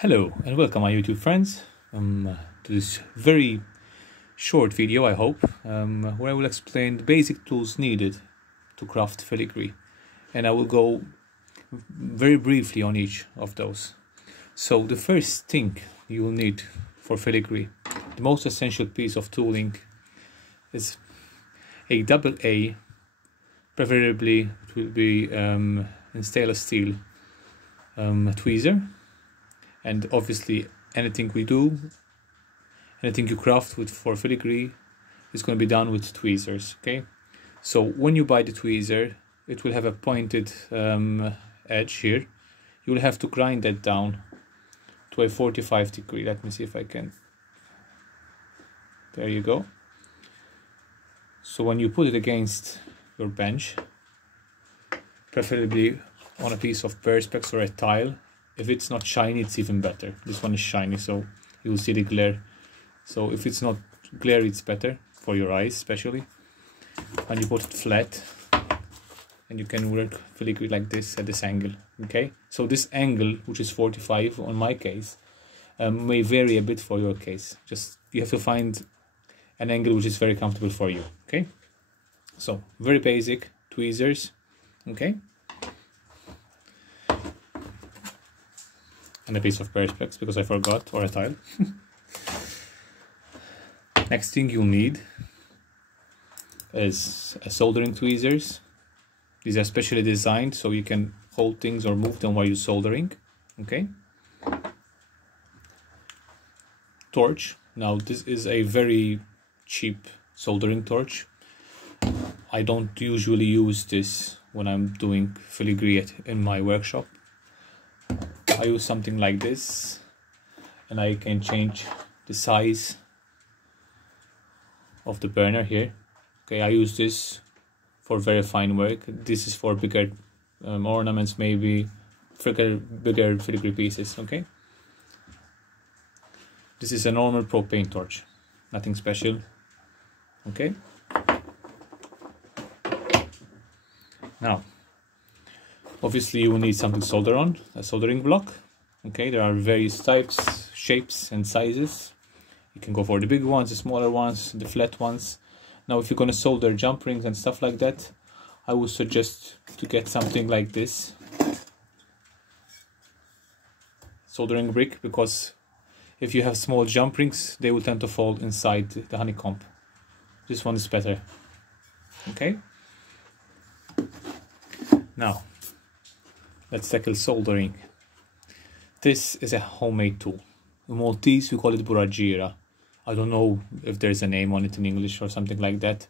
Hello and welcome my YouTube friends to this very short video, I hope, where I will explain the basic tools needed to craft filigree, and I will go very briefly on each of those. So the first thing you will need for filigree, the most essential piece of tooling, is a AA, preferably it will be in stainless steel tweezer. And obviously anything you craft for filigree is going to be done with tweezers, okay? So when you buy the tweezer, it will have a pointed edge here. You will have to grind that down to a 45 degree. Let me see if I can. There you go. So when you put it against your bench, preferably on a piece of perspex or a tile. If it's not shiny, it's even better. This one is shiny, so you will see the glare. So if it's not glare, it's better for your eyes, especially. And you put it flat, and you can work filigree like this at this angle. Okay. So this angle, which is 45 on my case, may vary a bit for your case. Just you have to find an angle which is very comfortable for you. Okay. So very basic tweezers. Okay. And a piece of perspex, because I forgot, or a tile. Next thing you'll need is soldering tweezers. These are specially designed so you can hold things or move them while you're soldering. Okay. Torch. Now this is a very cheap soldering torch. I don't usually use this when I'm doing filigree in my workshop. I use something like this, and I can change the size of the burner here. Okay, I use this for very fine work. This is for bigger ornaments, maybe bigger filigree pieces. Okay, this is a normal propane torch, nothing special. Okay, now obviously you will need something to solder on, a soldering block. Okay, there are various types, shapes and sizes. You can go for the big ones, the smaller ones, the flat ones. Now if you're going to solder jump rings and stuff like that, I would suggest to get something like this soldering brick, because if you have small jump rings, they will tend to fall inside the honeycomb. This one is better. Okay, now let's tackle soldering. This is a homemade tool. In Maltese we call it buragira. I don't know if there's a name on it in English or something like that.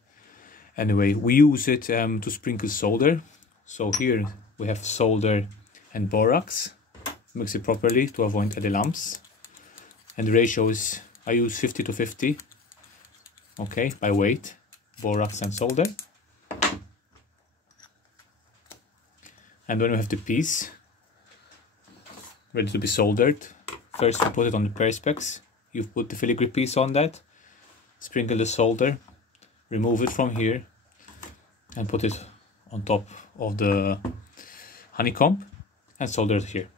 Anyway, we use it to sprinkle solder. So here we have solder and borax. Mix it properly to avoid any lumps. And the ratio is, I use 50 to 50. Okay, by weight, borax and solder. And when we have the piece ready to be soldered, first you put it on the perspex. You put the filigree piece on that, sprinkle the solder, remove it from here, and put it on top of the honeycomb and solder it here.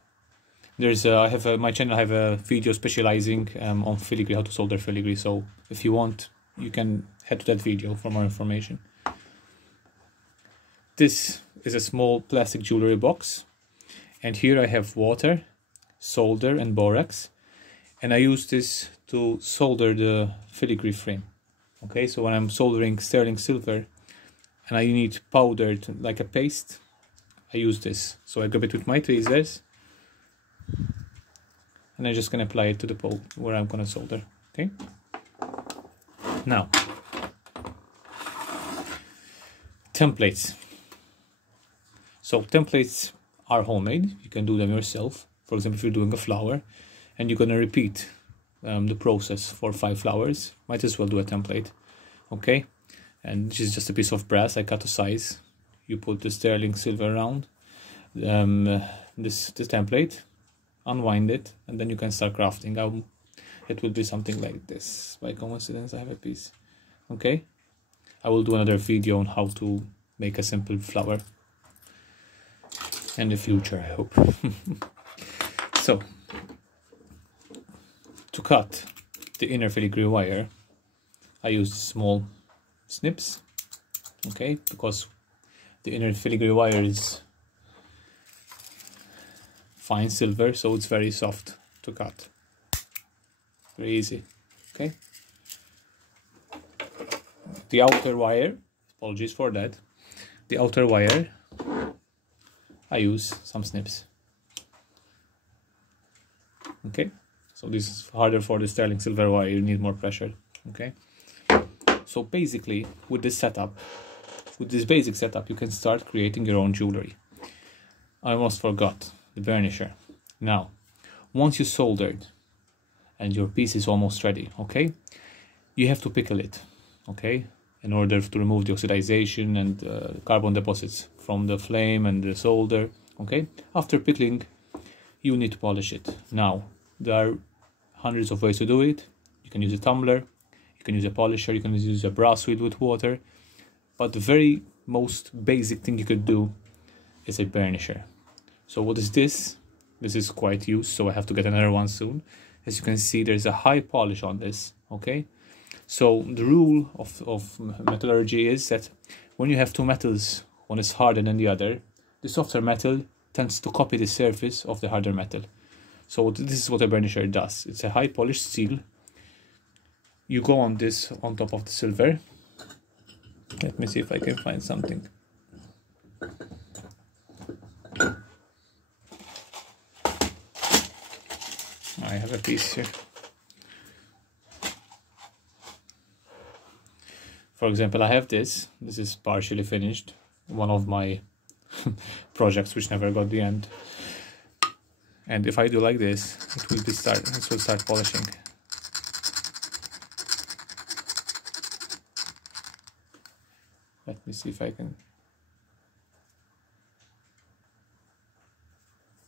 There's my channel, I have a video specializing on filigree, how to solder filigree. So if you want, you can head to that video for more information. This is a small plastic jewelry box, and here I have water, solder and borax, and I use this to solder the filigree frame. Okay, so when I'm soldering sterling silver and I need powdered like a paste, I use this. So I grab it with my tweezers and I'm just gonna apply it to the pole where I'm gonna solder. Okay, now templates. So templates are homemade. You can do them yourself. For example, if you're doing a flower and you're going to repeat the process for 5 flowers, might as well do a template. Okay, and this is just a piece of brass I cut to size. You put the sterling silver around this template, unwind it, and then you can start crafting. It will be something like this. By coincidence, I have a piece. Okay, I will do another video on how to make a simple flower in the future, I hope. So cut the inner filigree wire, I use small snips, okay, because the inner filigree wire is fine silver, so it's very soft to cut, very easy, okay. The outer wire, apologies for that, the outer wire, I use some snips, okay. So this is harder for the sterling silver wire, you need more pressure, okay. So basically, with this setup, with this basic setup, you can start creating your own jewelry. I almost forgot the burnisher. Now, once you soldered and your piece is almost ready, okay, you have to pickle it, okay, in order to remove the oxidization and carbon deposits from the flame and the solder, okay. After pickling, you need to polish it. Now, there are hundreds of ways to do it. You can use a tumbler, you can use a polisher, you can use a brass wheel with water, but the very most basic thing you could do is a burnisher. So what is this? This is quite used, so I have to get another one soon. As you can see, there's a high polish on this, okay. So the rule of metallurgy is that when you have two metals, one is harder than the other, the softer metal tends to copy the surface of the harder metal. So this is what a burnisher does. It's a high polished steel. You go on this on top of the silver. Let me see if I can find something. I have a piece here. For example, I have this. This is partially finished. One of my projects which never got the end. And if I do like this, it will start polishing. Let me see if I can.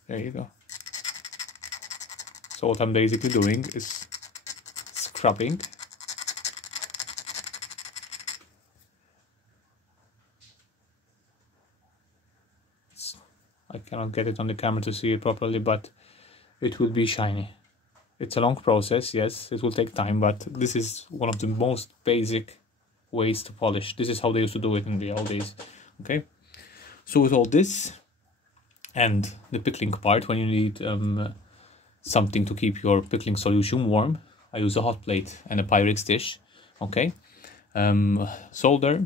There you go. So what I'm basically doing is scrubbing. I cannot get it on the camera to see it properly, but it will be shiny. It's a long process, yes, it will take time, but this is one of the most basic ways to polish. This is how they used to do it in the old days, okay? So with all this and the pickling part, when you need something to keep your pickling solution warm, I use a hot plate and a Pyrex dish, okay? Solder,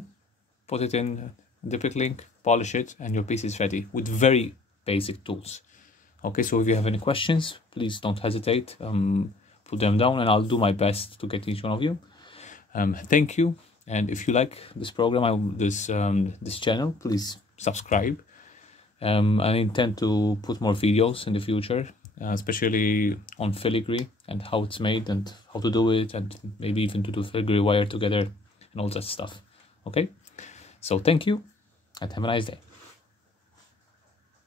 put it in the pickling, polish it, and your piece is ready with very basic tools. Okay, so if you have any questions, please don't hesitate, put them down and I'll do my best to get each one of you. Thank you, and if you like this program, this channel, please subscribe. I intend to put more videos in the future, especially on filigree and how it's made and how to do it, and maybe even to do filigree wire together and all that stuff. Okay, so thank you and have a nice day.